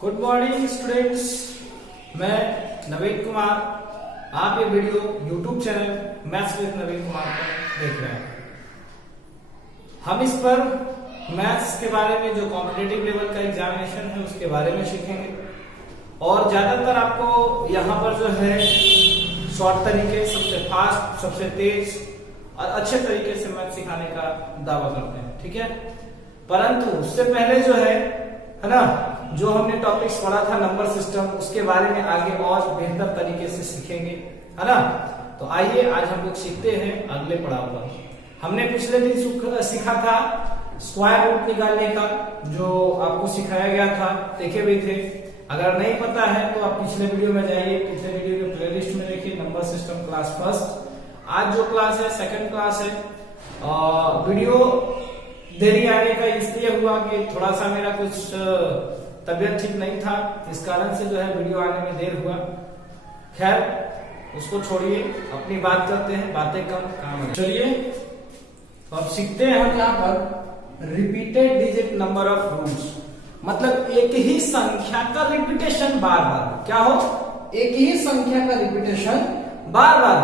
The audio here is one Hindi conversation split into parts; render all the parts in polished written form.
गुड मॉर्निंग स्टूडेंट्स, मैं नवीन कुमार। आप ये video YouTube channel maths with Naveen Kumar पर देख रहे हैं। हम इस पर मैथ्स के बारे में जो कॉम्पिटिटिव लेवल का एग्जामिनेशन है उसके बारे में सीखेंगे और ज्यादातर आपको यहाँ पर जो है शॉर्ट तरीके, सबसे फास्ट, सबसे तेज और अच्छे तरीके से मैथ सिखाने का दावा करते हैं, ठीक है। परंतु उससे पहले जो है ना, जो हमने टॉपिक्स पढ़ा था नंबर सिस्टम, उसके बारे में आगे और बेहतर तरीके से सीखेंगे, है ना। तो आइए आज हम लोग सीखते हैं अगले पड़ाव पर। हमने पिछले दिन सीखा था स्क्वायर रूट निकालने का, जो आपको सिखाया गया था, देखे भी थे। अगर नहीं पता है तो आप पिछले वीडियो में जाइए, पिछले वीडियो के प्लेलिस्ट में देखिए नंबर सिस्टम क्लास फर्स्ट। आज जो क्लास है सेकंड क्लास है। वीडियो देरी आने का इसलिए हुआ कि थोड़ा सा मेरा कुछ तबीयत ठीक नहीं था, इस कारण से जो है वीडियो आने में देर हुआ। खैर उसको छोड़िए, अपनी बात करते हैं, बातें कम काम। चलिए तो अब सीखते हैं हम यहाँ पर repeated digit number of roots, मतलब एक ही संख्या का रिपीटेशन बार बार। क्या हो? एक ही संख्या का रिपीटेशन बार बार,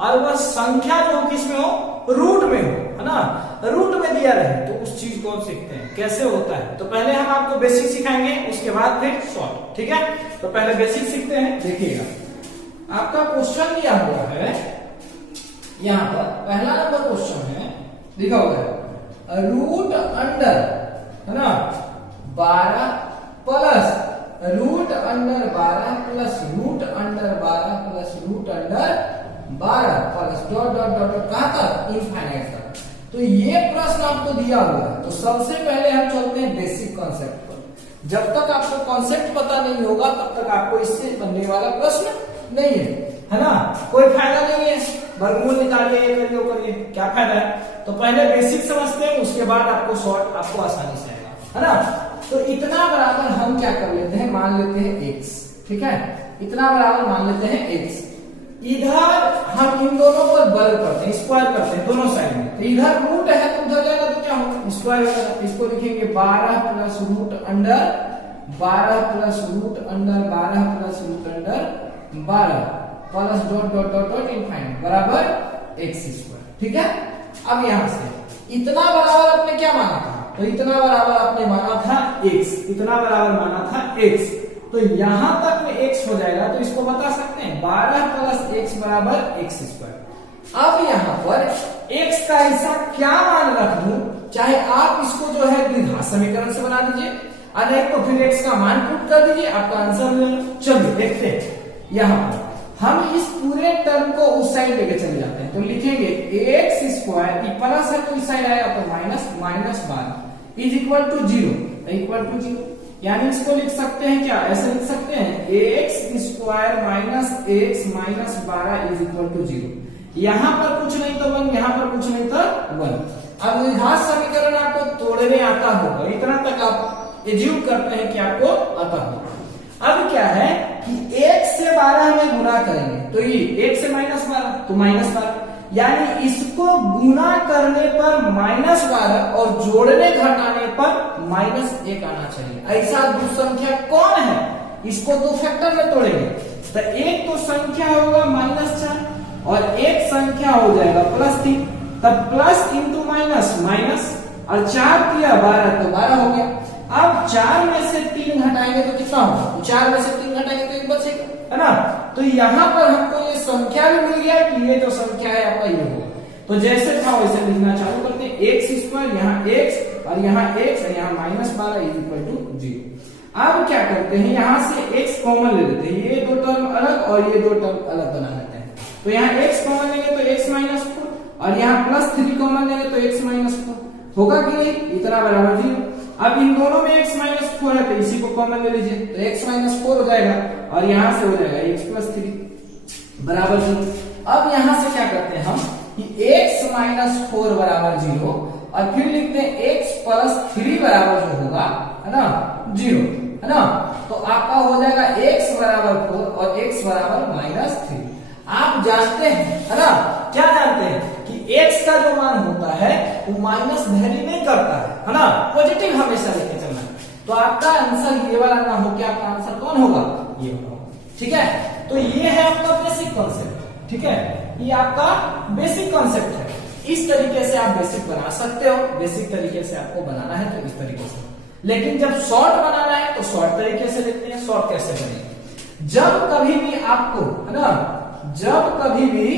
और वह संख्या जो किसमें हो? रूट में हो, है ना। रूट में दिया रहे तो उस चीज को हम सीखते हैं कैसे होता है। तो पहले हम आपको बेसिक सिखाएंगे, उसके बाद फिर शॉर्ट, ठीक है। तो पहले बेसिक सीखते हैं। देखिएगा, आपका क्वेश्चन दिया हुआ है यहाँ पर, पहला नंबर क्वेश्चन है, लिखा हुआ है रूट अंडर, है ना, 12 plus root under 12 plus root under 12 plus root under 12 plus dot dot dot कहां तक? इनफाइनाइट तक। तो ये प्रश्न आपको दिया हुआ है, तो सबसे पहले हम चलते हैं बेसिक कॉन्सेप्ट पर। जब तक आपको कॉन्सेप्ट पता नहीं होगा तब तक आपको इससे बनने वाला प्रश्न नहीं है ना। कोई फायदा नहीं है, वर्गमूल निकालिए, ये करिए, वो करिए, क्या फायदा है। तो पहले बेसिक समझते हैं, उसके बाद आपको शॉर्ट आपको आसानी से आएगा, है ना। तो इतना बराबर हम क्या कर लेते हैं, मान लेते हैं x, ठीक है। इतना बराबर मान लेते हैं x। इधर हम इन दोनों पर बल करते हैं, स्क्वायर करते हैं दोनों साइड में। तो इधर रूट है तो उधर जाएगा तो क्या होगा? स्क्वायर होगा। इसको लिखेंगे 12 plus root under 12 plus root under 12 plus root under 12 plus dot dot dot dot infinite बराबर x स्क्वायर, ठीक है। अब यहां से इतना बराबर आपने क्या माना था? तो इतना बराबर आपने माना था x, इतना बराबर माना था x। तो यहां तक में x हो जाएगा, तो इसको बता सकते हैं 12 प्लस x बराबर x स्क्वायर। अब यहां पर x का ऐसा क्या मान रख लूं, चाहे आप इसको जो है द्विघात समीकरण से बना दीजिए, और नहीं तो फिर x का मान पुट कर दीजिए, आपका आंसर मिलेगा। चलिए देखते हैं, यहां पर हम इस पूरे टर्म को उस साइड लेके चले जाते हैं। तो लिखेंगे x स्क्वायर, प्लस है तो इस साइड आएगा तो minus, minus 12 is equal to 0, equal to 0। यानी इसको लिख सकते हैं क्या, ऐसे लिख सकते हैं x square minus x minus 12 is equal to 0। यहां पर कुछ नहीं तो 1, यहां पर कुछ नहीं तो 1। अब द्विघात समीकरण आपको तोड़ने आता होगा, इतना तक आप एज्यूम करते हैं कि आपको आता होगा। अब क्या है कि 1 से 12 में गुणा करेंगे तो ये 1 से माइनस 12 तो माइनस 12, यानी इसको गुणा करने पर माइनस 12 और जोड़ने घटाने पर माइनस 1 आना चाहिए। ऐसा दो संख्या कौन है? इसको दो फैक्टर में तोड़ेंगे तो एक तो संख्या होगा -4 और एक संख्या हो जाएगा +3। तब प्लस इंटू माइनस, माइनस, और 4 किया 12 तो 12 हो गया। अब 4 में से 3 घटाएंगे तो कितना होगा? तो 4 में से 3 घटाएंगे तो 1 बचेगा, है ना। तो यहाँ पर हमको ये संख्या भी मिल गया कि ये जो संख्या है आपका ये होगा। तो जैसे था वैसे लिखना चालू करते हैं, x स्क्वायर, यहाँ x और यहाँ x और यहाँ -12 इज इक्वल टू 0। अब क्या करते हैं, यहाँ से x कॉमन ले लेते हैं, ये दो टर्म अलग और ये दो टर्म अलग बना लेते हैं। तो यहाँ x कॉमन लेंगे तो x माइनस 4 और यहाँ +3 कॉमन लेंगे तो x माइनस 4 होगा कि नहीं? इतना बराबर 0। अब इन दोनों में x माइनस 4 है तो इसी को कॉमन ले लीजिए, तो x माइनस 4 हो जाएगा और यहां से हो जाएगा x प्लस 3 बराबर 0। अब यहां से क्या करते हैं हम कि x माइनस 4 बराबर 0 और फिर लिखते हैं x प्लस 3 बराबर जो होगा, है ना, 0, है ना। तो आपका हो जाएगा x बराबर 4 और x बराबर -3। आप जानते हैं, है ना, क्या जानते हैं कि x का जो मान होता है वो माइनस वैरी नहीं करता है ना, पॉजिटिव हमेशा लेके चलना है। तो आपका आंसर ये वाला ना हो, क्या आपका आंसर कौन होगा, ये होगा। ठीक है, तो ये है आपका बेसिक कॉन्सेप्ट। ठीक है, ये आपका बेसिक कॉन्सेप्ट है। इस तरीके से आप बेसिक बना सकते हो। बेसिक तरीके से आपको बनाना है तो इस तरीके से, लेकिन जब शॉर्ट बनाना है तो शॉर्ट तरीके से लिखते हैं। शॉर्ट कैसे बनेगा, जब कभी भी आपको, है ना, जब कभी भी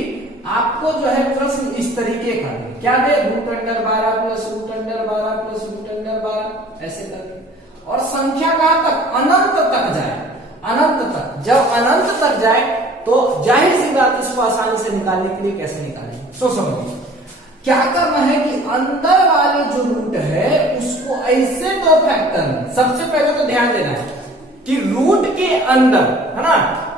आपको जो है प्रश्न इस तरीके का दे, क्या दे, √12 प्लस √12 प्लस √12 ऐसे करके, और संख्या कहां तक, अनंत तक जाए, अनंत तक। जब अनंत तक जाए तो जाहिर सी बात, इसको आसानी से निकालने के लिए कैसे निकालेंगे, सो समझिए क्या करना है कि अंदर वाले जो रूट है उसको ऐसे दो फैक्टर में, सबसे पहले तो ध्यान देना है कि रूट के अंदर, है ना,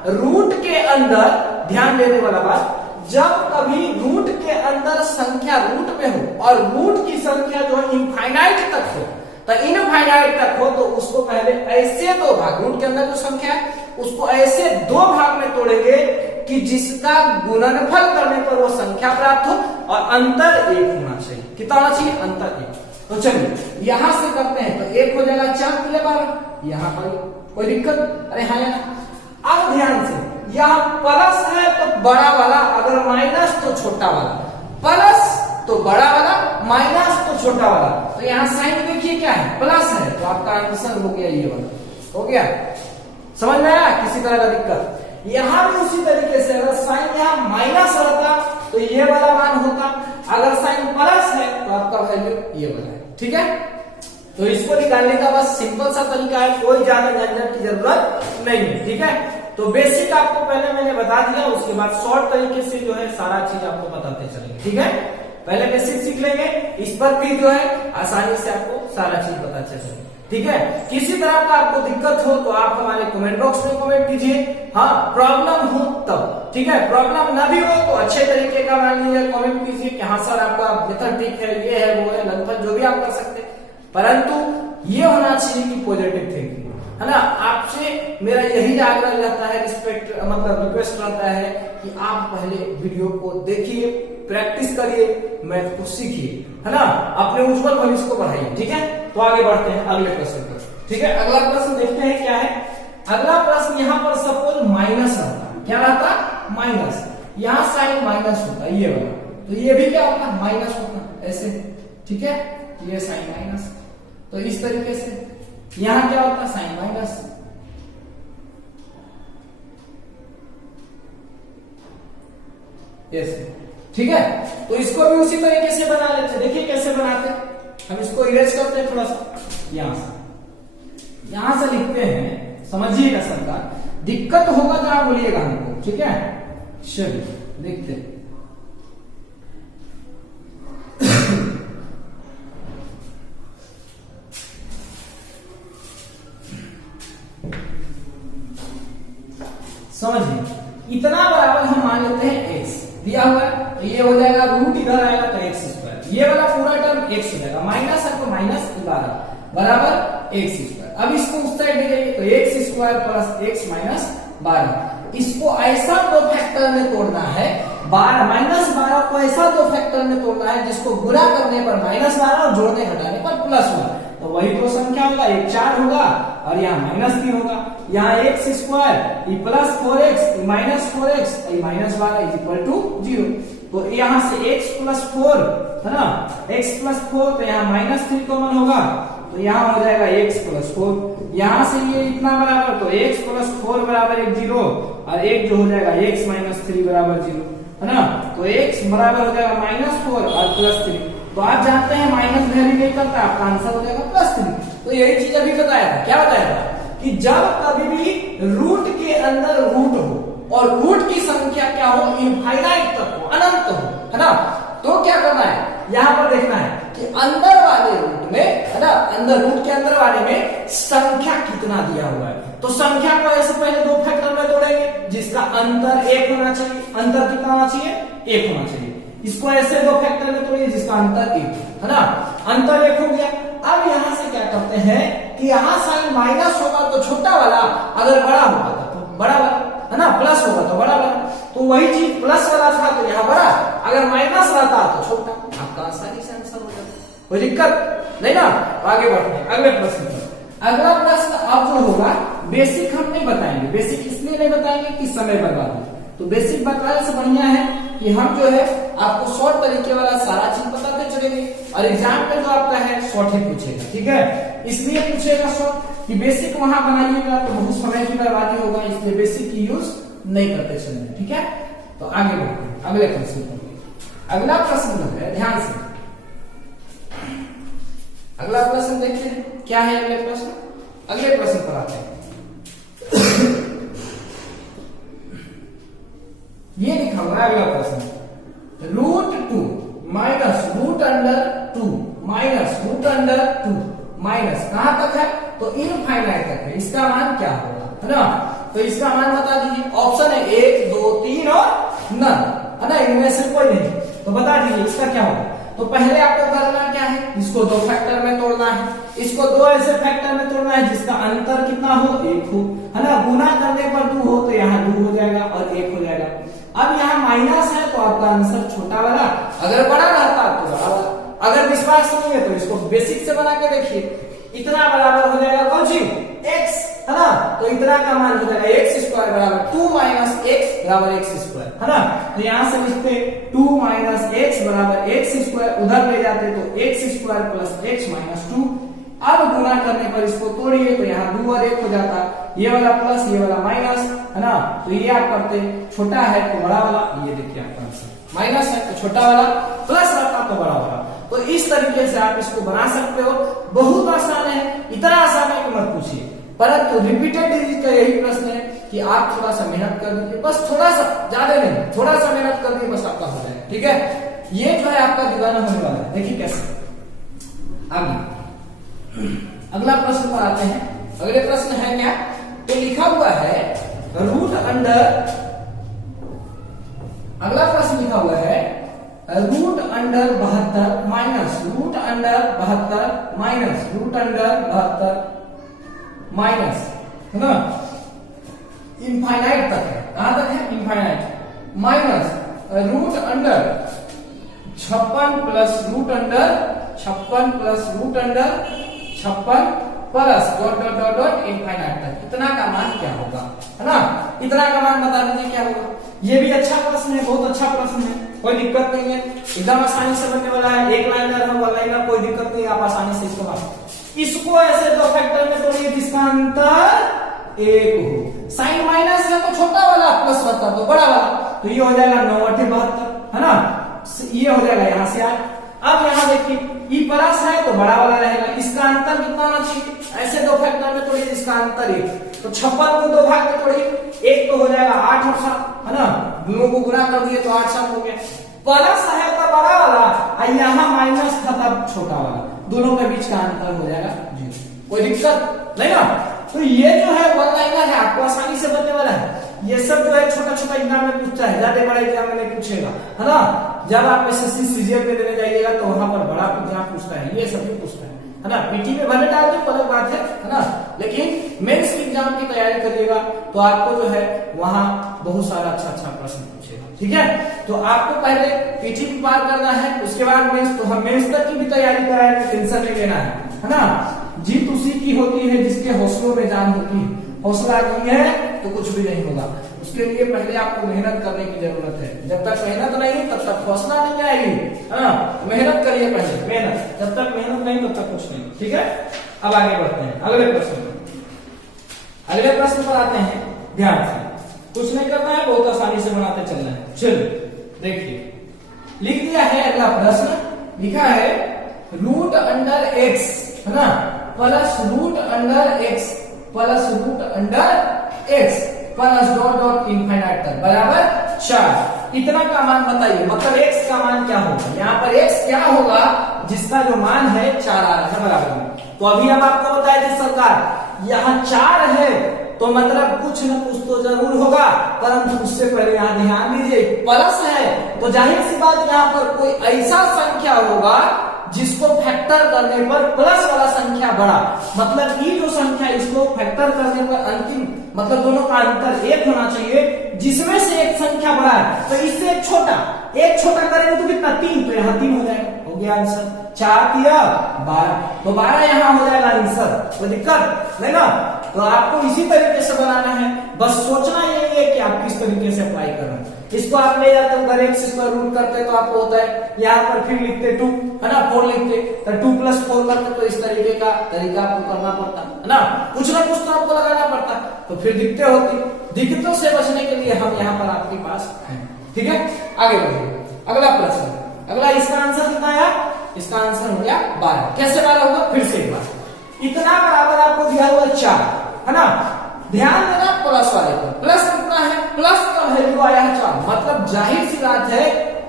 रूट के अंदर ध्यान देने वाला बात, जब कभी रूट के अंदर संख्या रूट में हो और रूट की संख्या जो है इनफाइनाइट तक हो, तो इनफाइनाइट तक हो, तो उसको पहले ऐसे दो भाग, रूट के अंदर जो संख्या है उसको ऐसे दो भाग में तोड़ेंगे कि जिसका गुणनफल करने पर वो संख्या प्राप्त हो और अंतर 1 होना चाहिए। कितना होना चाहिए, अंतर 1। तो चलिए यहां से करते हैं, तो 1 हो जाएगा 4 × 12, यहां पर कोई दिक्कत, अरे हाँ या ना। अब ध्यान से, यहां प्लस है तो बड़ा वाला, अगर माइनस तो छोटा वाला, प्लस तो बड़ा वाला, माइनस तो छोटा वाला। तो यहाँ साइन देखिए क्या है, प्लस है, तो आपका आंसर हो गया ये वाला, हो गया। समझ में आया किसी तरह का दिक्कत, यहां भी उसी तरीके से, अगर साइन यहाँ माइनस रहता तो ये वाला मान होता, अगर साइन प्लस है तो आपका वैल्यू ये वाला है। ठीक है, तो इसको निकालने का बस सिंपल सा तरीका है, कोई ज्यादा झंझट की जरूरत नहीं है। ठीक है, तो बेसिक आपको पहले मैंने बता दिया, उसके बाद शॉर्ट तरीके से जो है सारा चीज आपको बताते चलेंगे। ठीक है, पहले बेसिक सीख लेंगे, इस पर भी जो है आसानी से आपको सारा चीज पता चलेगा। ठीक है, किसी तरह का आपको दिक्कत हो तो आप हमारे कमेंट बॉक्स में कमेंट कीजिए। हाँ, प्रॉब्लम हो तब, ठीक है, प्रॉब्लम ना भी हो तो अच्छे तरीके का मान लीजिए कमेंट कीजिए कि हाँ सर आपका मेथड ठीक है, ये है, वो है, लगभग जो भी आप कर सकते हैं, परंतु ये होना चाहिए कि पॉजिटिव थिंकिंग, है ना। आपसे मेरा यही आग्रह रहता है, रिस्पेक्ट मतलब रिक्वेस्ट रहता है कि आप पहले वीडियो को देखिए, प्रैक्टिस करिए, मैथ को सीखिए, है ना, अपने उज्जवल भविष्य को बढ़ाइए। ठीक है, तो आगे बढ़ते हैं अगले प्रश्न पर। ठीक है, अगला प्रश्न देखते हैं क्या है। अगला प्रश्न यहाँ पर सपोज माइनस रहता, क्या रहता, माइनस, यहाँ साइन माइनस होता ये वाला, तो ये भी क्या होता, माइनस होता ऐसे। ठीक है, ये साइन माइनस, तो इस तरीके से यहां क्या होता, साइन माइनस, ऐसे। ठीक है, तो इसको भी उसी तरीके से बना लेते, देखिए कैसे बनाते हैं। हम इसको इरेज करते हैं थोड़ा सा, यहां से लिखते हैं, समझिएगा सरकार, दिक्कत होगा तो आप बोलिएगा हमको। ठीक है, चलिए देखते हैं। समझिए, इतना बराबर हम मान लेते हैं x दिया हुआ है, तो ये हो जाएगा रूट, इधर आएगा तो x², ये वाला पूरा टर्म x हो जाएगा, माइनस है तो -12 बराबर x²। अब इसको उस साइड ले जाइए तो x² प्लस x माइनस 12, इसको ऐसा दो फैक्टर में तोड़ना है, -12 को ऐसा दो फैक्टर में तोड़ना है जिसको गुणा करने पर -12 और जोड़ने घटाने पर +1, तो वही तो संख्या होगा, एक 4 होगा और यहाँ -3 होगा, यहाँ x², ये +4x, ये -4x, ये -12 इज इक्वल टू 0। तो यहाँ से x + 4 है ना, x + 4, तो यहाँ -3 कॉमन होगा, तो यहाँ हो जाएगा x + 4, यहाँ से ये इतना बराबर, तो x + 4 बराबर 0 और एक जो हो जाएगा x - 3 बराबर 0, है ना। तो x बराबर हो जाएगा -4 और +3, तो आप जानते हैं माइनस वैल्यू नहीं करता, आपका आंसर हो जाएगा +3। तो यही चीज अभी बताया था, क्या बताया था कि जब कभी भी रूट के अंदर रूट हो और रूट की संख्या क्या हो, इनफाइनाइट तक हो, अनंत हो, है ना, तो क्या करना है, यहां पर देखना है कि अंदर वाले रूट में, है ना, अंदर रूट के अंदर वाले में संख्या कितना दिया हुआ है, तो संख्या को ऐसे पहले दो फैक्टर में तोड़ेंगे जिसका अंतर 1 होना चाहिए, अंतर कितना होना चाहिए, 1 होना चाहिए। इसको ऐसे दो फैक्टर में तोड़िए जिसका अंतर 1 है ना, अंतर 1 हो गया। अब यहां से क्या करते हैं कि यहां साइन माइनस होगा तो छोटा वाला, अगर बड़ा होगा तो बड़ा वाला, है ना, प्लस होगा तो बड़ा वाला, तो वही चीज प्लस वाला था तो यहाँ बड़ा, अगर माइनस रहता तो छोटा, आपका आसानी से आंसर हो जाता, कोई दिक्कत नहीं ना। आगे बढ़ते हैं अगले प्रश्न पर। अगला प्रश्न अब जो होगा, बेसिक हम नहीं बताएंगे। बेसिक इसलिए नहीं बताएंगे कि समय बर्बाद हो, तो बेसिक बताने से बढ़िया है कि हम जो है आपको शॉर्ट तरीके वाला सारा चीज बताते चलेंगे, और एग्जाम में जो आपका है शॉर्ट ही पूछेगा, ठीक है। इसलिए पूछेगा शॉर्ट कि बेसिक वहां बनाइएगा तो बहुत समय की बर्बादी होगा, इसलिए बेसिक की यूज नहीं करते चलेंगे, ठीक है। तो आगे बढ़ते हैं अगले प्रश्न पर। अगला प्रश्न जो है, ध्यान से अगला प्रश्न देखते हैं क्या है अगले प्रश्न। अगले प्रश्न पर आते हैं। ये लिखा हुआ है अगला प्रश्न, √2 minus root under 2 minus root under 2 minus कहां तक है, तो इनफाइनाइट तक है। इसका मान क्या होगा, है ना। तो इसका मान बता दीजिए। ऑप्शन है 1 2 3 और नन, है ना, इनमें से कोई नहीं। तो बता दीजिए इसका क्या होगा। तो पहले आपको करना क्या है, इसको 2 फैक्टर में तोड़ना है, इसको 2 ऐसे फैक्टर में तोड़ना है जिसका अंतर कितना हो, 1 हो, है ना। गुना करने पर 2 हो तो यहाँ 2 हो जाएगा और 1 हो जाएगा। अब यहाँ माइनस है तो आपका आंसर छोटा वाला, अगर बड़ा रहता तो बड़ा वाला। अगर विश्वास नहीं है तो इसको बेसिक से बना के देखिए, इतना बराबर हो जाएगा कौन सी, x, है ना। तो इतना का मान हो जाएगा x² बराबर 2 माइनस x बराबर x², है ना। तो यहां से लिखते 2 माइनस x बराबर x², उधर ले जाते तो x² प्लस x माइनस 2। अब गुना करने पर इसको तोड़िए तो यहाँ 2 और 1 हो जाता, ये वाला प्लस ये वाला माइनस, है ना। तो ये आप करते, छोटा है तो बड़ा वाला, ये देखिए आपका आंसर, माइनस है तो छोटा वाला, प्लस रहता तो बड़ा वाला। तो इस तरीके से आप इसको बना सकते हो, बहुत आसान है, इतना आसान है कि मत पूछिए। परंतु रिपीटेड डिजिट का यही प्रश्न है कि आप थोड़ा सा मेहनत कर दीजिए, बस थोड़ा सा, ज्यादा नहीं, थोड़ा सा मेहनत कर दीजिए, बस आपका हो जाएगा, ठीक है। ये जो है आपका दीवाना होने वाला है, देखिए कैसे। आगे अगला प्रश्न पर आते हैं। अगले प्रश्न है क्या, तो लिखा हुआ है रूट अंडर, अगला प्रश्न लिखा हुआ है root under 72 minus root under 72 minus root under 72 minus, है ना, इनफाइनाइट तक है। कहां तक है, infinite, minus root under 56 plus root under 56 plus root under 56 plus dot dot dot dot infinite तक। इतना का मान क्या होगा, है ना। इतना का मान बता दीजिए क्या होगा। ये भी अच्छा प्रश्न है, बहुत अच्छा प्रश्न है, कोई दिक्कत नहीं है, एकदम आसानी से बनने वाला है। एक लाइनर है, वन लाइनर, कोई दिक्कत नहीं, आप आसानी से इसको इसको ऐसे 2 फैक्टर में तोड़िए जिसका अंतर 1 हो। साइन माइनस है तो छोटा वाला, प्लस रहता तो बड़ा वाला, तो ये हो जाएगा 9 × 72, है ना। ये हो जाएगा यहाँ से 8। अब यहाँ देखिए ई प्लस है तो बड़ा वाला रहेगा, इसका अंतर कितना होना चाहिए, ऐसे 2 फैक्टर में तोड़िए जिसका अंतर 1। तो 56 को 2 भाग में तोड़िए, 1 तो हो जाएगा 8 और 7, है ना। दोनों को गुना कर दिए तो 8 7 हो गया। प्लस है तो बड़ा वाला, यहाँ माइनस था तब छोटा वाला, दोनों के बीच का अंतर हो जाएगा 0। कोई दिक्कत नहीं ना। तो ये जो है वन लाइनर है, आपको आसानी से बनने वाला है। ये सब जो है छोटा छोटा एग्जाम में पूछता है, ज्यादा बड़ा एग्जाम में नहीं पूछेगा, है ना। जब आप एसएससी सीजीएल में देने जाइएगा तो वहां पर बड़ा एग्जाम पूछता है, ये सब भी पूछता है ना। पीटी में भले डाल दो अलग बात है ना, लेकिन मेंस के एग्जाम की तैयारी करिएगा तो आपको जो है वहां बहुत सारा अच्छा अच्छा प्रश्न पूछेगा, ठीक है। तो आपको पहले पीटी भी पार करना है, उसके बाद मेंस, तो हम मेंस तक की भी तैयारी कराएंगे, टेंशन नहीं लेना है ना। जीत उसी की होती है जिसके हौसलों में जान होती है। हौसला नहीं है तो कुछ भी नहीं होगा। उसके लिए पहले आपको मेहनत करने की जरूरत है। जब तक मेहनत नहीं तब तक हौसला नहीं आएगी, है ना। मेहनत करिए पहले, मेहनत, जब तक मेहनत नहीं तब तक कुछ नहीं, ठीक है। अब आगे बढ़ते हैं अगले प्रश्न पर। अगले प्रश्न पर आते हैं, ध्यान से, कुछ नहीं करना है, बहुत आसानी से बनाते चलना है। चलो देखिए, लिख दिया है अगला प्रश्न, लिखा है रूट अंडर x, है ना, plus root under x plus root under x plus dot dot infinite तक बराबर 4। इतना का मान बताइए, मतलब x का मान क्या होगा। यहाँ पर x क्या होगा, जिसका जो मान है 4 आ रहा है बराबर में। तो अभी हम आपको बताए थे सरकार, यहाँ 4 है तो मतलब कुछ न कुछ तो जरूर होगा, परंतु उससे पहले यहाँ ध्यान दीजिए प्लस है तो जाहिर सी बात यहाँ पर कोई ऐसा संख्या होगा जिसको फैक्टर करने पर प्लस वाला संख्या बड़ा, मतलब ये जो संख्या इसको फैक्टर करने पर अंतिम मतलब दोनों का अंतर 1 होना चाहिए, जिसमें से एक संख्या बड़ा है तो इससे एक छोटा करेंगे तो कितना 3, तो यहाँ 3 हो जाएगा। हो गया आंसर। 4 दिया 12, तो 12 यहाँ हो जाएगा आंसर, कोई दिक्कत नहीं ना। तो आपको इसी तरीके से बनाना है, बस सोचना यही है कि आप किस तरीके से अप्लाई कर रहे हैं। इसको आप ले जाते हो अगर x स्क्वायर रूट करते तो आपको होता है यहाँ पर फिर लिखते 2 है ना, 4 लिखते तो 2 + 4 करते, तो इस तरीके का तरीका आपको करना पड़ता है ना, कुछ ना कुछ तो आपको लगाना पड़ता, तो फिर दिक्कतें होती। दिक्कतों से बचने के लिए हम यहाँ पर आपके पास हैं, ठीक है। आगे बढ़िए, अगला प्रश्न, अगला इसका आंसर कितना आया, इसका आंसर हो गया 12। कैसे 12 होगा, फिर से एक बार, इतना बराबर आपको दिया हुआ 4 है ना, ध्यान देना प्लस वाले पर, प्लस कितना है, प्लस का वैल्यू आया है 4, मतलब जाहिर सी बात है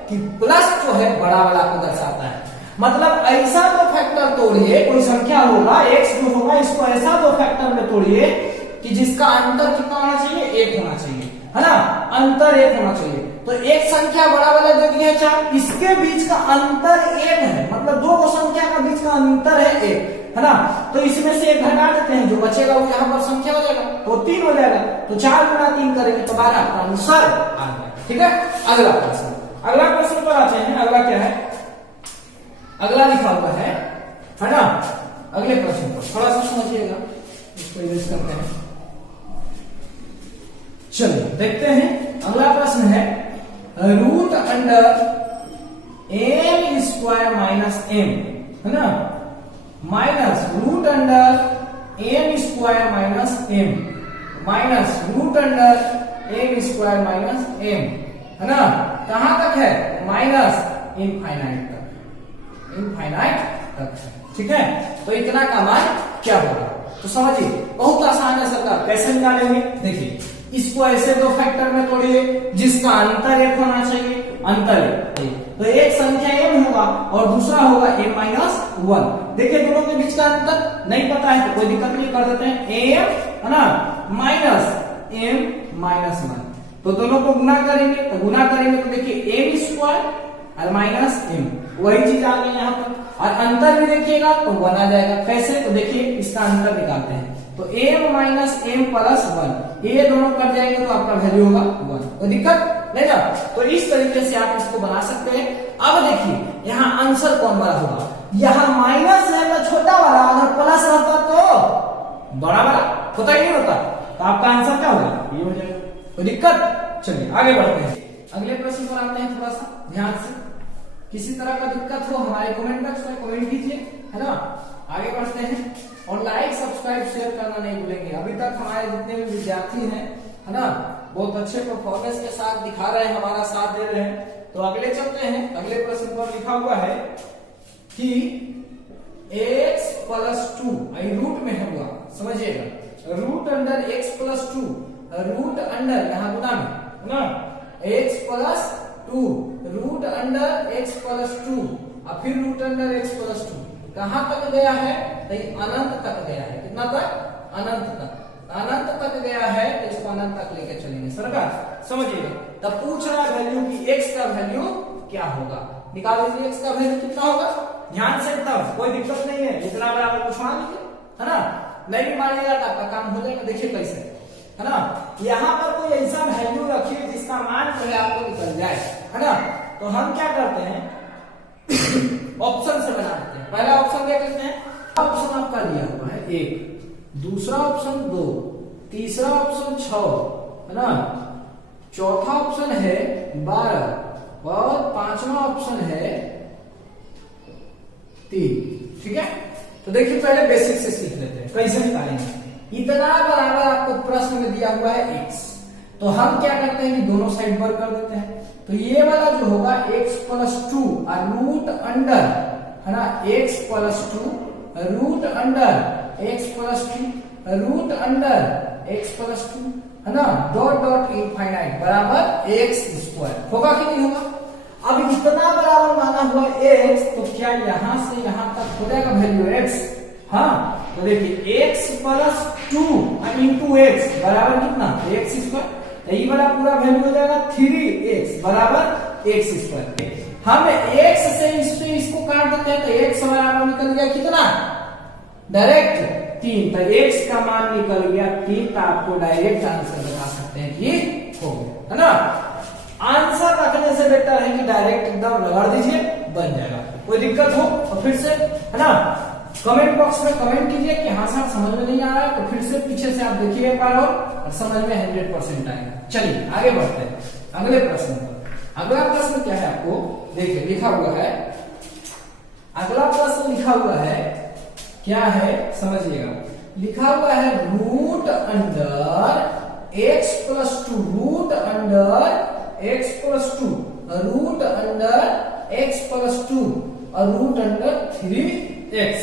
कि प्लस जो है बड़ा वाला को दर्शाता है। मतलब ऐसा दो फैक्टर तोड़िए, कोई संख्या होगा x जो होगा इसको ऐसा दो फैक्टर में तोड़िए कि जिसका अंतर कितना होना चाहिए, 1 होना चाहिए, है ना, अंतर 1 होना चाहिए। तो एक संख्या बड़ा वाला दे दिया 4, इसके बीच का अंतर 1 है, मतलब दो संख्या का बीच का अंतर है 1, है ना, तो इसमें से 1 घटा देते हैं, जो बचेगा वो यहाँ पर संख्या हो जाएगा, तो 3 हो जाएगा, तो 4 गुना 3 करेंगे तो 12 का आंसर आ गया, ठीक है। अगला प्रश्न, अगला प्रश्न पर आते हैं। अगला क्या है, अगला लिखा हुआ है ना, अगले प्रश्न पर थोड़ा सा समझिएगा, इसको इरेज करते हैं। चलिए देखते हैं, अगला प्रश्न है root under m square minus m, है ना, minus root under m square minus m, minus root under m square minus m, है ना, कहां तक है, माइनस इनफाइनाइट तक, इनफाइनाइट तक, ठीक है। तो इतना का मान क्या होगा, तो समझिए बहुत आसान है सरकार, कैसे निकालेंगे, देखिए इसको ऐसे दो फैक्टर में तोड़िए जिसका अंतर 1 होना चाहिए, अंतर 1, तो एक संख्या m होगा और दूसरा होगा m माइनस 1। देखिए दोनों के बीच का अंतर नहीं पता है तो कोई दिक्कत नहीं, कर देते हैं m, है ना, माइनस m माइनस 1, तो दोनों को गुना करेंगे, तो गुना करेंगे तो देखिए m स्क्वायर और माइनस m, वही चीज आ गई यहाँ पर, और अंतर भी देखिएगा तो 1 आ जाएगा। कैसे, तो देखिए इसका अंतर निकालते हैं, तो m माइनस m प्लस 1, ये दोनों कट जाएंगे तो आपका वैल्यू होगा 1, कोई दिक्कत नहीं ना। तो इस तरीके से आप इसको बना सकते हैं। अब देखिए यहाँ आंसर कौन बड़ा होगा, यहाँ माइनस है तो छोटा वाला, अगर प्लस रहता तो बड़ा वाला, होता ही नहीं होता, तो आपका आंसर क्या होगा, ये हो जाएगा, कोई दिक्कत। चलिए आगे बढ़ते हैं, अगले प्रश्न पर आते हैं। थोड़ा सा ध्यान से, किसी तरह का दिक्कत हो हमारे कमेंट बॉक्स में कमेंट कीजिए, है ना। आगे बढ़ते हैं, और लाइक सब्सक्राइब शेयर करना नहीं भूलेंगे। अभी तक हमारे जितने भी विद्यार्थी हैं, है ना, बहुत अच्छे परफॉर्मेंस के साथ दिखा रहे हैं, हमारा साथ दे रहे हैं। तो अगले चलते हैं, अगले प्रश्न पर लिखा हुआ है कि x प्लस 2, रूट में है हुआ, समझिएगा, root under x plus 2, root under यहाँ गुना में, है ना, x plus 2, root under x plus 2, और फिर रूट अंडर x प्लस 2, कहां तक गया है, तो अनंत तक गया है, कितना तक, अनंत तक, अनंत तक गया है, तो इसको अनंत तक लेके चलेंगे सरकार, समझिएगा। तब पूछ रहा वैल्यू की x का वैल्यू क्या होगा, निकाल दीजिए x का वैल्यू कितना होगा, ध्यान से, तब कोई दिक्कत नहीं है, जितना बराबर कुछ मान लीजिए, है ना, नहीं भी मानिएगा तो आपका काम हो जाएगा। देखिए कैसे, है ना, यहाँ पर कोई ऐसा वैल्यू रखिए जिसका मान जो है आपको निकल जाए, है ना। तो हम क्या करते हैं, ऑप्शन से बना देते हैं। पहला ऑप्शन क्या करते हैं, ऑप्शन आपका लिया हुआ है 1, दूसरा ऑप्शन 2, तीसरा ऑप्शन 6, है ना, चौथा ऑप्शन है 12 और पांचवा ऑप्शन है 3, ठीक है। तो देखिए पहले बेसिक से सीख लेते हैं कैसे निकालेंगे। इतना बराबर आपको प्रश्न में दिया हुआ है x, तो हम क्या करते हैं कि दोनों साइड वर्क कर देते हैं। तो ये वाला जो होगा x प्लस 2 और रूट अंडर, है ना, x plus 2 root under x plus 2 root under x plus 2, है ना, डॉट डॉट इनफाइनाइट बराबर x स्क्वायर होगा कि नहीं होगा। अब इतना बराबर माना हुआ x, तो क्या यहां से यहां तक हो जाएगा वैल्यू x, हाँ, तो देखिए x प्लस 2 इंटू x बराबर कितना, x स्क्वायर, ये वाला पूरा वैल्यू हो जाएगा 3x बराबर x स्क्वायर। हम x से इसको काट देते हैं तो x बराबर निकल गया कितना, डायरेक्ट 3, तो x का मान निकल गया 3, तो आपको डायरेक्ट आंसर बता सकते हैं कि हो गया, है ना। आंसर रखने से बेटर है कि डायरेक्ट एकदम रगड़ दीजिए, बन जाएगा। कोई दिक्कत हो तो फिर से, है ना, कमेंट बॉक्स में कमेंट कीजिए कि हाँ सर समझ में नहीं आ रहा है, तो फिर से पीछे से आप देखिए एक बार और समझ में 100% आएगा। चलिए आगे बढ़ते हैं अगले प्रश्न पर। अगला प्रश्न क्या है आपको देखिए लिखा हुआ है, अगला प्रश्न लिखा हुआ है क्या है समझिएगा, लिखा हुआ है root under x plus two, root under x plus two, root under x plus two और रूट अंडर 3x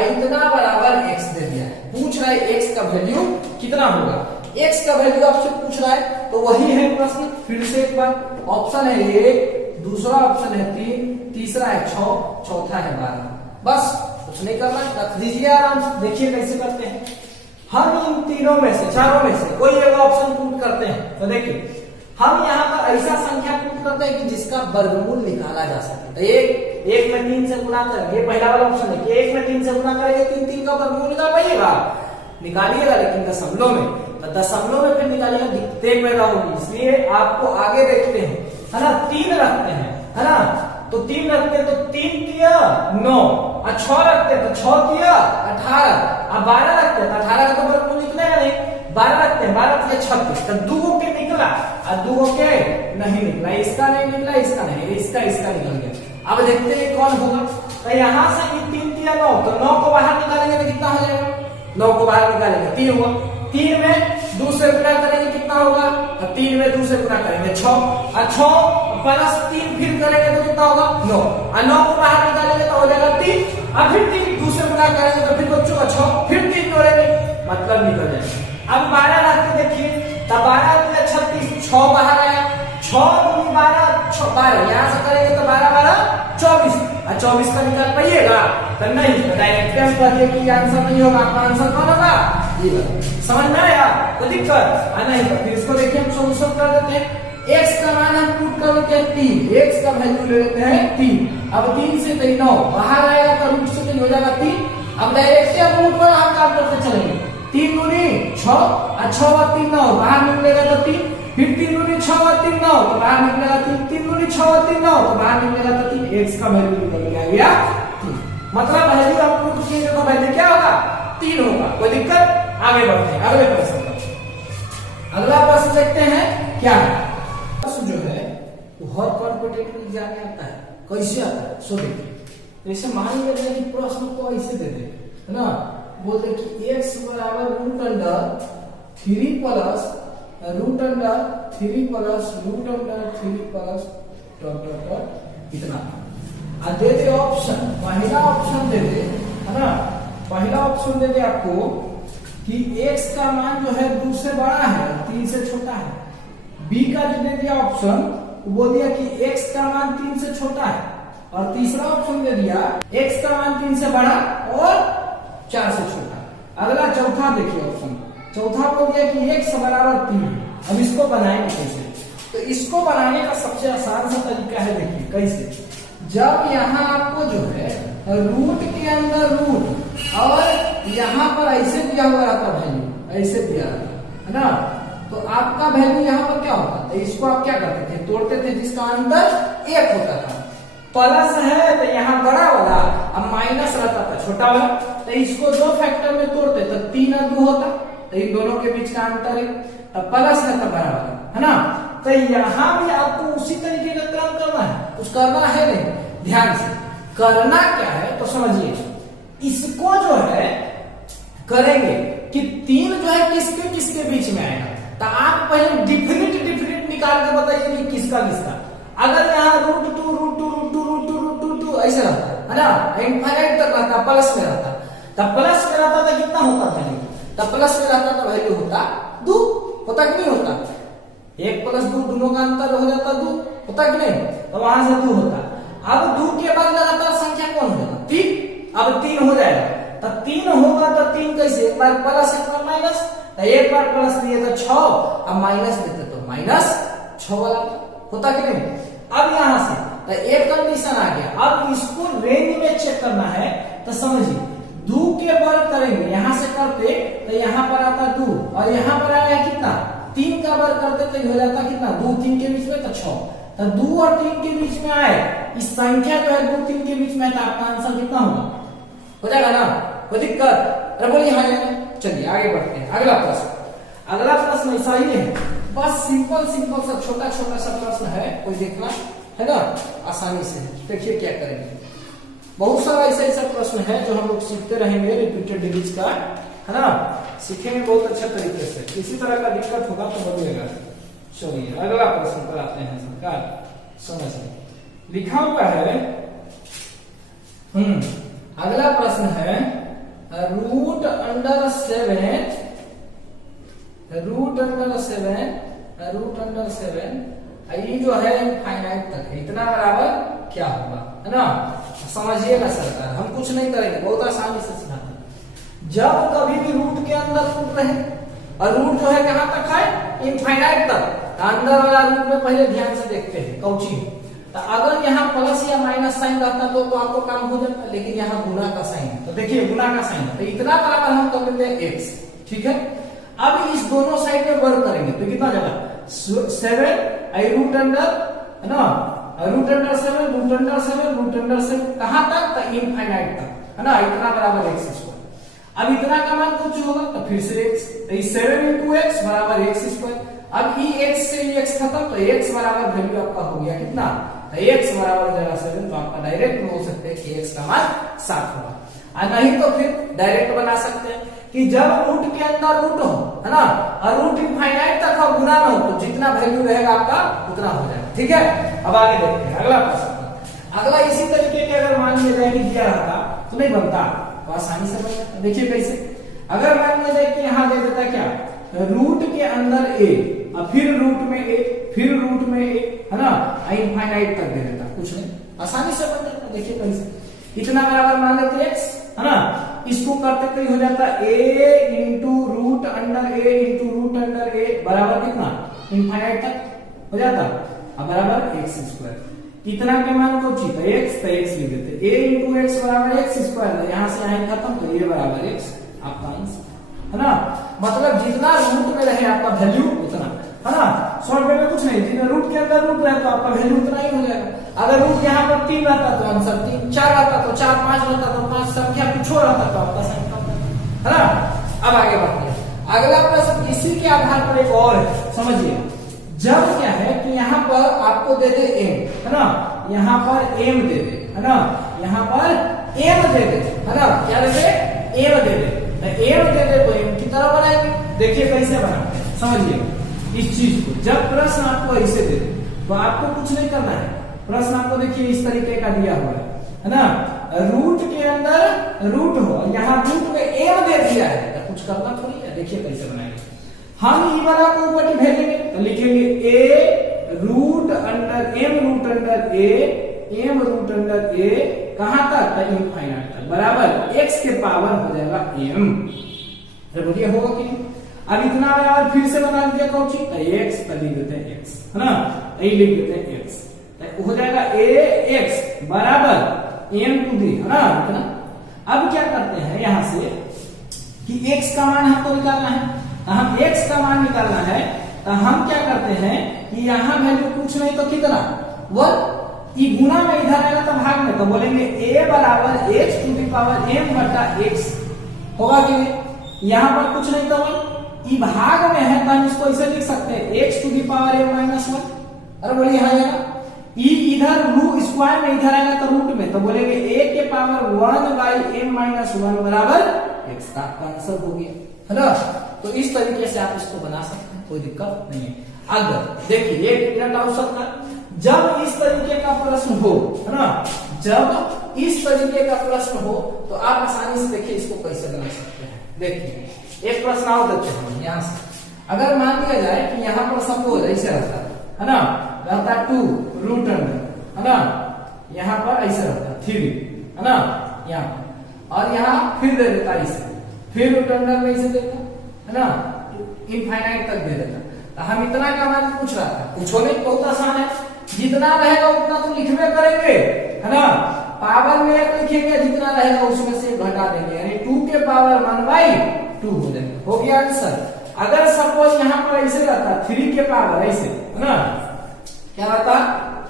इतना बराबर x दे दिया है। पूछ रहा है x का वैल्यू कितना होगा, x का वैल्यू आपसे पूछ रहा है, तो वही है प्रश्न। फिर से एक बार, ऑप्शन है 1, दूसरा ऑप्शन है 3, तीसरा है 6, चौथा है 12। बस कुछ नहीं करना, रख दीजिए आराम से। देखिए कैसे करते हैं, हम इन तीनों में से, चारों में से कोई एक ऑप्शन पुट करते हैं। तो देखिए हम यहाँ पर ऐसा संख्या पुट करते हैं कि जिसका वर्गमूल निकाला जा सके। तो एक में 3 से गुना करेंगे, ये पहला वाला ऑप्शन है कि 1 में 3 से गुना करेंगे, 3 का वर्गमूल निकाल पाइएगा, निकालिएगा, लेकिन दशमलव में, तो दशमलव में फिर निकालिएगा दिक्कतें पैदा होगी। इसलिए आपको आगे देखते हैं, है ना, 3 रखते हैं, है ना, तो 3 रखते हैं, तो 3 किया 9, और 6 रखते हैं तो 6 किया 18, अब 12 रखते हैं तो 18 का तो वर्गमूल निकलेगा नहीं, 12 रखते हैं 12 किया 36, तो 2 के निकला और 2 के नहीं निकला, इसका नहीं निकला, इसका नहीं, इसका निकल गया। अब देखते हैं कौन होगा, तो यहाँ से 3 किया 9, तो 9 को बाहर निकालेंगे तो कितना हो जाएगा, 9 को बाहर निकालेंगे 3 हुआ, 3 में 2 से गुणा करेंगे कितना होगा, तो 3 में 2 से गुणा करेंगे 6, और 6 प्लस 3 फिर करेंगे तो कितना होगा 9, और 9 को बाहर निकालेंगे तो हो जाएगा 3, और फिर 3 2 से गुणा करेंगे तो फिर बच्चों का 6, फिर 3 जोड़ेंगे, मतलब निकल जाएगा। अब 12 रख के देखिए, तब 12 में 36, 6 बाहर आया, 6 दूनी 12, 12 यहाँ से करेंगे तो 12 12 24, और 24 का निकाल पाइएगा तो नहीं, तो डायरेक्ट हम कहते हैं कि आंसर नहीं होगा, आपका आंसर कौन होगा, ये समझ में आया, तो दिक्कत नहीं। तो फिर इसको देखिए हम सोल्यूशन कर देते हैं। x का मान हम पुट कर देते हैं 3, x का वैल्यू ले लेते हैं 3, अब 3 से 3 9 बाहर आएगा तो रूट से 3 हो जाएगा 3, अब डायरेक्ट हम रूट पर हम काम करते चलेंगे, 3 दूनी 6 और 6 और 3 9 बाहर निकलेगा तो 3, फिर 3 दूनी 6 और 3 9 तो बाहर निकलेगा 3, 3 दूनी 6 और 3 9 तो बाहर निकलेगा तो 3, x का वैल्यू निकल गया 3, मतलब वैल्यू आप पुट किए तो वैल्यू क्या होगा 3 होगा। कोई दिक्कत, आगे बढ़ते हैं अगले प्रश्न पर। अगला प्रश्न देखते हैं क्या है, प्रश्न जो है वो हर कॉम्पिटिटिव एग्जाम में आता है, कैसे आता है सो देखिए। जैसे मान लेते हैं कि प्रश्न को ऐसे दे दे, है ना, बोलते कि x बराबर root under 3 plus root under 3 plus root under 3 plus dot इतना, और दे दे ऑप्शन, पहला ऑप्शन दे दे, है ना, पहला ऑप्शन दे दे आपको कि x का मान जो है 2 से बड़ा है 3 से छोटा है, b का जो दे दिया ऑप्शन वो दिया कि x का मान 3 से छोटा है, और तीसरा ऑप्शन दे दिया x का मान 3 से बड़ा और 4 से छोटा। अगला चौथा देखिए ऑप्शन, चौथा बोल दिया कि x बराबर 3। अब इसको बनाएंगे कैसे, तो इसको बनाने का सबसे आसान सा तरीका है, देखिए कैसे, जब यहाँ आपको जो है रूट के अंदर रूट और यहाँ पर ऐसे दिया हुआ रहता वैल्यू, ऐसे दिया रहता है ना, तो आपका वैल्यू यहाँ पर क्या होता है, इसको आप क्या करते थे, तोड़ते थे, जिसका अंदर 1 होता था, प्लस है तो यहाँ बड़ा वाला, अब माइनस रहता था छोटा वाला, तो इसको 2 फैक्टर में तोड़ते तो 3 और 2 होता, तो इन दोनों के बीच का अंतर है, अब प्लस है तो बड़ा वाला, है ना, तो यहाँ भी आपको उसी तरीके का काम करना है, कुछ करना है नहीं, ध्यान से करना क्या है तो समझिए। इसको जो है करेंगे कि 3 जो है किसके किसके बीच में आएगा, तो आप पहले डिफरेंट निकाल के बताइए कि किसका किसका। अगर यहाँ √2 ऐसे रहता है ना, इनफाइनाइट तक रहता, प्लस में रहता, तब प्लस में रहता था कितना होता वैल्यू, तब प्लस में रहता था वैल्यू होता 2, होता कि नहीं होता, 1 + 2 दोनों का अंतर हो जाता 2, होता कि नहीं, तो वहां से 2 होता। अब 2 के बाद लगातार संख्या कौन हो जाएगा 3, अब 3 हो जाएगा, तब 3 होगा तो 3 कैसे, एक बार प्लस एक बार माइनस, तो एक बार प्लस दिए तो 6, अब माइनस देते तो -6 वाला होता कि नहीं। अब यहां से तो एक कंडीशन आ गया, अब इसको रेंज में चेक करना है, तो समझिए 2 के वर्ग करेंगे, यहां से करते तो यहां पर आता 2 और यहां पर आया कितना 3 का वर्ग करते तो हो जाता कितना 2 3 के बीच में तो 6, तो 2 और 3 के बीच में आए इस संख्या जो है 2 3 के बीच में, तो आपका आंसर कितना होगा? हो जाएगा ना? कोई दिक्कत? अरे बोलिए हाँ या नहीं? चलिए आगे बढ़ते हैं। अगला प्रश्न, अगला प्रश्न ऐसा ही है, बस सिंपल सिंपल सा छोटा छोटा सा प्रश्न है, कोई देखना है ना, आसानी से। देखिए क्या करेंगे, बहुत सारा ऐसा ऐसा प्रश्न है जो हम लोग सीखते रहेंगे, रिपीटेड डिजिट का, है ना, सीखेंगे बहुत अच्छे तरीके से। किसी तरह का दिक्कत होगा तो बोलिएगा। चलिए अगला प्रश्न पर आते हैं सरकार, समझ लिखा हुआ है। अगला प्रश्न है रूट अंडर 7 ये जो है इनफाइनाइट तक है, इतना बराबर क्या होगा, है ना? समझिएगा सरकार, हम कुछ नहीं करेंगे, बहुत आसानी से सिखाते हैं। जब कभी भी रूट के अंदर रूट रहे, और रूट जो है कहां तक है? इनफाइनाइट तक। अंदर वाला रूट में पहले ध्यान से देखते हैं कौची, तो अगर यहाँ प्लस या माइनस साइन रहता तो आपको काम हो जाता, लेकिन यहाँ गुना का साइन है, तो देखिए गुना का साइन है, तो इतना बराबर हम कर लेते हैं x, ठीक है। अब इस दोनों साइड में वर्क करेंगे तो कितना जाएगा? 7 आई रूट अंडर, है ना, रूट अंडर 7 कहां तक? तो इनफाइनाइट तक, है ना, इतना बराबर x स्क्वायर। अब इतना का मान कुछ होगा तो फिर से x, तो 7 into x बराबर x स्क्वायर। अब x से x खत्म, तो x बराबर वैल्यू आपका हो गया कितना? तो x बराबर जगह 7, तो आपका डायरेक्ट बोल सकते हैं कि x का मान 7 होगा। और नहीं तो फिर डायरेक्ट बना सकते हैं कि जब रूट के अंदर रूट हो, है ना, और रूट इनफाइनाइट तक और गुना में हो, तो जितना वैल्यू रहेगा आपका उतना हो जाएगा, ठीक है। अब आगे देखते हैं अगला प्रश्न। अगला इसी तरीके के अगर मान लिया जाए कि दिया रहता तो नहीं बनता, तो आसानी से बन जाता। देखिए कैसे, अगर मान लिया जाए कि यहाँ दे देता क्या? रूट के अंदर a, और फिर रूट में a, फिर रूट में a, है ना, इनफाइनाइट तक दे देता, कुछ नहीं, आसानी से बन जाता। देखिए कैसे, इतना बराबर मान लेते x, है ना, इसको करते तो हो जाता a into root under a बराबर कितना? इनफाइनाइट तक हो जाता, अब बराबर x स्क्वायर। इतना के मान को तो x लिख देते, a इंटू x बराबर x स्क्वायर, यहाँ से यहाँ खत्म, तो ये बराबर x आपका आंसर, है ना। मतलब जितना रूट में रहे आपका वैल्यू उतना, है ना, शॉर्ट में कुछ नहीं, जितना रूट के अंदर रूट रहे तो आपका वैल्यू उतना ही हो जाएगा। अगर रूट यहाँ पर 3 रहता तो आंसर 3, 4 रहता तो 4, 5 रहता तो 5, संख्या कुछ रहता तो आपका संख्या, है ना। अब आगे बढ़ते हैं, अगला प्रश्न इसी के आधार पर एक और है, समझिए। जब क्या है कि यहाँ पर आपको दे दे m, है ना, यहाँ पर m दे दे, है ना, यहाँ पर m दे दे, है ना, क्या दे दे? m दे दे, m दे दे तो m की तरह बनाएंगे। देखिए कैसे बनाते हैं, समझिए इस चीज को। जब प्रश्न आपको ऐसे दे दे तो आपको कुछ नहीं करना है, प्रश्न आपको देखिए इस तरीके का दिया हुआ है ना, रूट के अंदर रूट हो, यहाँ रूट में m दे दिया है, तो कुछ करना थोड़ी है। देखिए कैसे बनाएंगे, हम ई वाला को ऊपर भेजेंगे तो लिखेंगे a root under m root under a कहां तक? तो इनफाइनाइट तक, बराबर x के पावर हो जाएगा m। तो बोलिए होगा कि नहीं? अब इतना बराबर फिर से बना दिया कौन चीज? x, तो लिख देते हैं x, है ना, यही लिख देते हैं x, तो हो जाएगा ax बराबर m टू दी, है ना, इतना। अब क्या करते हैं यहाँ से कि x का मान हमको निकालना है, तो हम x का मान निकालना है, तो हम क्या करते हैं कि यहाँ वैल्यू कुछ नहीं तो कितना 1, ये गुना में इधर आएगा तो भाग में, तो बोलेंगे a बराबर h to the power m बटा x होगा कि नहीं? यहाँ पर कुछ नहीं तो 1, ये भाग में है तो हम इसको ऐसे लिख सकते हैं x to the power m minus 1। अरे बोलिए हाँ आएगा, ये इधर रूट स्क्वायर में इधर आएगा तो रूट में, तो बोलेंगे a के पावर 1 बाई m माइनस 1 बराबर x का आंसर हो गया, है ना। तो इस तरीके से आप इसको बना सकते हैं, कोई दिक्कत नहीं है। अगर देखिए 1 मिनट आवश्यकता, जब इस तरीके का प्रश्न हो, है ना, जब इस तरीके का प्रश्न हो तो आप आसानी से देखिए इसको कैसे बना सकते हैं। देखिए एक प्रश्न और देते हैं हम यहाँ से, अगर मान लिया जाए कि यहाँ पर सपोज ऐसे रहता है ना, रहता 2 रूट अंडर, है ना, यहाँ पर ऐसे रहता 3, है ना, यहाँ पर, और यहाँ फिर दे देता ऐसे, फिर रूट अंडर में ऐसे देता, है ना, इनफाइनाइट तक दे देता। तो हम इतना का मान पूछ रहा था, पूछो नहीं, बहुत आसान है, जितना रहेगा उतना तो लिखने करेंगे, है ना, पावर में 1 लिखेंगे, जितना रहेगा उसमें से घटा देंगे, यानी 2 के पावर 1 बाई 2 हो जाएगा, हो गया आंसर। अगर सपोज यहाँ पर ऐसे रहता 3 के पावर ऐसे, है ना, क्या रहता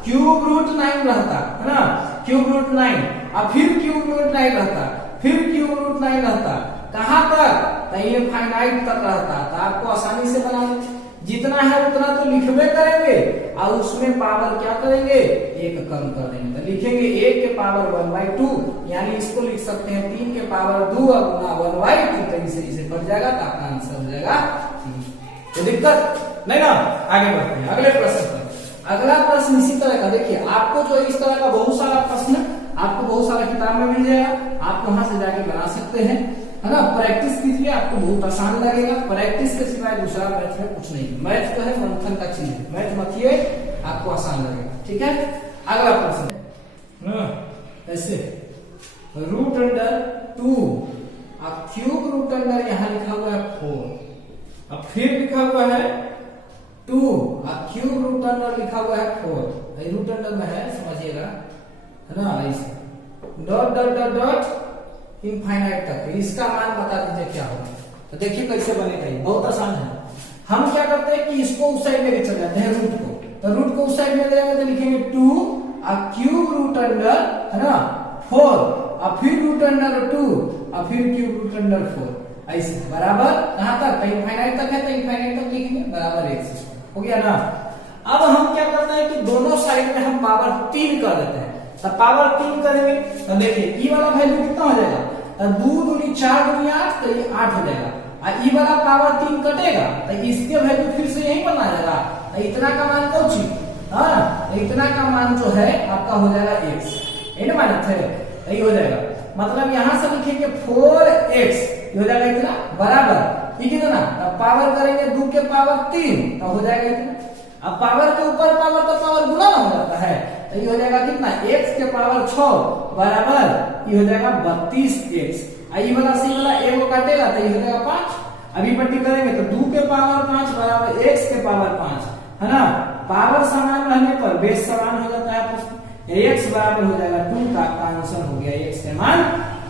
क्यूब रूट 9 रहता है ना, क्यूब रूट 9, अब फिर क्यूब रूट 9 रहता, फिर क्यूब रूट 9 रहता, कहां तक, तो इनफाइनाइट तक रहता। तो आपको आसानी से बना जितना है उतना तो लिखबे करेंगे और उसमें पावर क्या करेंगे, एक कम कर देंगे। तो लिखेंगे 1 के पावर 1/2, यानी इसको लिख सकते हैं 3 के पावर 2 गुना 1/2। तो इसे बढ़ जाएगा तो आपका आंसर हो जाएगा 3। तो दिक्कत नहीं ना, आगे बढ़ते हैं अगले प्रश्न पर। अगला प्रश्न इसी तरह का, देखिए आपको जो इस तरह का बहुत सारा प्रश्न आपको बहुत सारा किताब में मिल जाएगा, आप वहां से जाके बना सकते हैं, है ना। प्रैक्टिस कीजिए, आपको बहुत आसान लगेगा। प्रैक्टिस के सिवाय दूसरा मैथ में कुछ नहीं, मैथ जो है मंथन का चीज है, मैथ मतिए आपको आसान लगेगा, ठीक है। अगला प्रश्न ऐसे रूट अंडर 2, अब क्यूब रूट अंडर यहां लिखा हुआ है 4, अब फिर लिखा हुआ है 2, अब क्यूब रूट अंडर लिखा हुआ है 4, रूट अंडर में है समझिएगा, है ना। ऐसे dot dot dot dot infinite तक, इसका मान बता दीजिए क्या होगा। तो देखिए कैसे बनेगा, ये बहुत आसान है। हम क्या करते हैं कि इसको उस साइड लेके चले जाते हैं रूट को, तो रूट को उस साइड में ले जाएंगे तो लिखेंगे 2 और क्यूब रूट अंडर, है ना 4, और फिर रूट अंडर 2 और फिर क्यूब रूट अंडर 4, ऐसे बराबर कहां तक, इनफाइनाइट तक है तो इनफाइनाइट तक लिखेंगे बराबर x हो गया ना। अब हम क्या करते हैं कि दोनों साइड में हम पावर 3 कर देते हैं। तो पावर 3 करेंगे तो देखिए ई वाला वैल्यू कितना हो जाएगा, तो 2 दूनी 4 दूनी 8, तो ये 8 हो जाएगा, और ई वाला पावर 3 कटेगा तो इसके वैल्यू फिर से यही बना जाएगा। तो इतना का मान कौन सी, हाँ इतना का मान जो है आपका हो जाएगा x, यही ना माइनस है, यही हो जाएगा। मतलब यहां से लिखेंगे 4x, हो जाएगा इतना बराबर, ठीक है ना। अब पावर करेंगे 2 के पावर 3 तो हो जाएगा इतना। अब पावर के ऊपर पावर तो पावर गुना ना हो जाता है, तो ये हो जाएगा कितना, x के पावर 6 बराबर ये हो जाएगा 32x, आई वाला सी वाला a को काटेगा तो ये हो जाएगा 5। अभी पट्टी करेंगे तो 2 के पावर 5 बराबर x के पावर 5, है ना। पावर समान रहने पर बेस समान हो जाता है आपस में, x बराबर हो जाएगा 2, का आंसर हो गया x के मान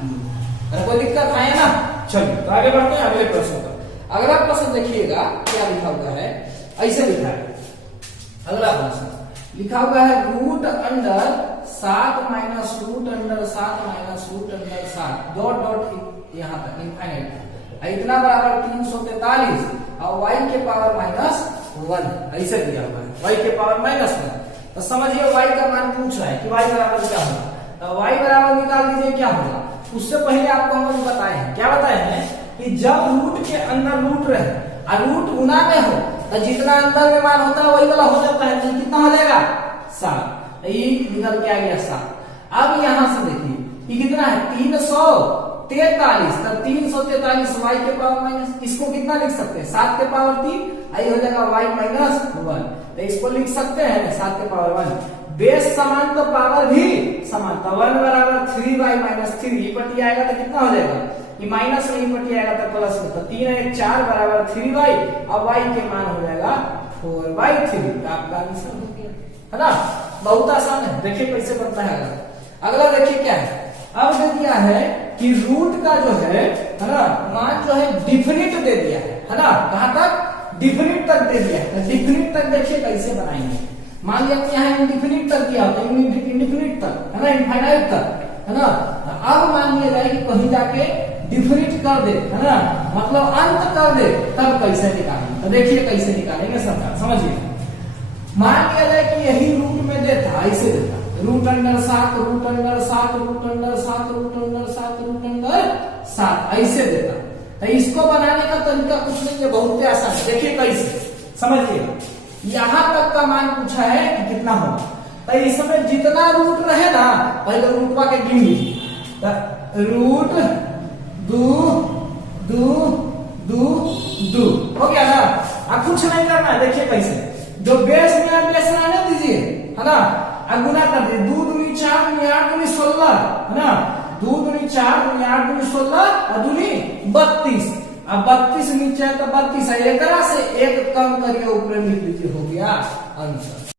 2। कोई दिक्कत आया ना, चलिए तो आगे बढ़ते हैं अगले प्रश्न पर। अगला प्रश्न देखिएगा क्या लिखा हुआ है, ऐसे लिखा है। अगला प्रश्न लिखा हुआ है root under 7 minus root under 7 minus root under 7 dot dot यहाँ तक इनफाइनाइट, इतना बराबर 343 और y के पावर -1, ऐसे दिया हुआ है y के पावर -1। तो समझिए y का मान पूछ रहा है कि y बराबर क्या होगा, तो y बराबर निकाल दीजिए क्या होगा। उससे पहले आपको हम लोग बताए हैं, क्या बताए हैं कि जब रूट के अंदर रूट रहे और रूट गुना में हो तो जितना अंदर में मान होता है वही वाला हो जाता है, तो कितना हो जाएगा 7, ये निकल के आ गया 7। अब यहां से देखिए ये कितना है 343, तो 343 y के पावर माइनस, इसको कितना लिख सकते हैं 7 के पावर 3, आई हो जाएगा y -1, तो इसको लिख सकते हैं 7 के पावर 1। बेस समान तो पावर भी समान, तो 1 बराबर 3y - 3, ये पट्टी आएगा तो कितना हो जाएगा, ये माइनस में पट्टी आएगा तो प्लस में, तो 3 1 4 बराबर 3y, और y के मान हो जाएगा 4/3, आपका आंसर हो गया, है ना। बहुत आसान है, देखिए कैसे बनता है। अगला देखिए क्या है, अब दे दिया है कि रूट का जो है ना मान जो है डिफिनिट दे दिया है ना, कहां तक, डिफिनिट तक दे दिया है। डिफिनिट तक देखिए कैसे बनाएंगे, मान लिया कि यहाँ इंडिफिनिट तक दिया होता है, इंडिफिनिट तक, है ना, इनफाइनाइट तक, है ना। अब मान लिया जाए कि कहीं जाके डिफिनिट कर दे, है ना, मतलब अंत कर दे, तब कैसे निकालेंगे। तो देखिए कैसे निकालेंगे सबका, समझिए। मान लिया जाए कि यही रूट में देता, ऐसे देता root under 7 root under 7 root under 7 root under 7 root under 7, ऐसे देता। तो इसको बनाने का तरीका कुछ नहीं है, बहुत आसान है। देखिए कैसे, समझिएगा। यहां तक का मान पूछा है कि कितना होगा, तो इसमें जितना रूट रहे ना पहले रूटवा के गिन लीजिए, रूट 2 2 2 2 हो गया ना। अब कुछ नहीं करना है, देखिए कैसे, जो बेस में आप बेस रहने दीजिए, है ना, अब गुना कर दीजिए, 2 दूनी 4 दूनी 8 दूनी 16, है ना, 2 दूनी 4 दूनी 8 दूनी 16 और दूनी 32। अब 32 नीचे है तो 32 है, एक से एक कम करिए ऊपर लिख लीजिए, हो गया आंसर।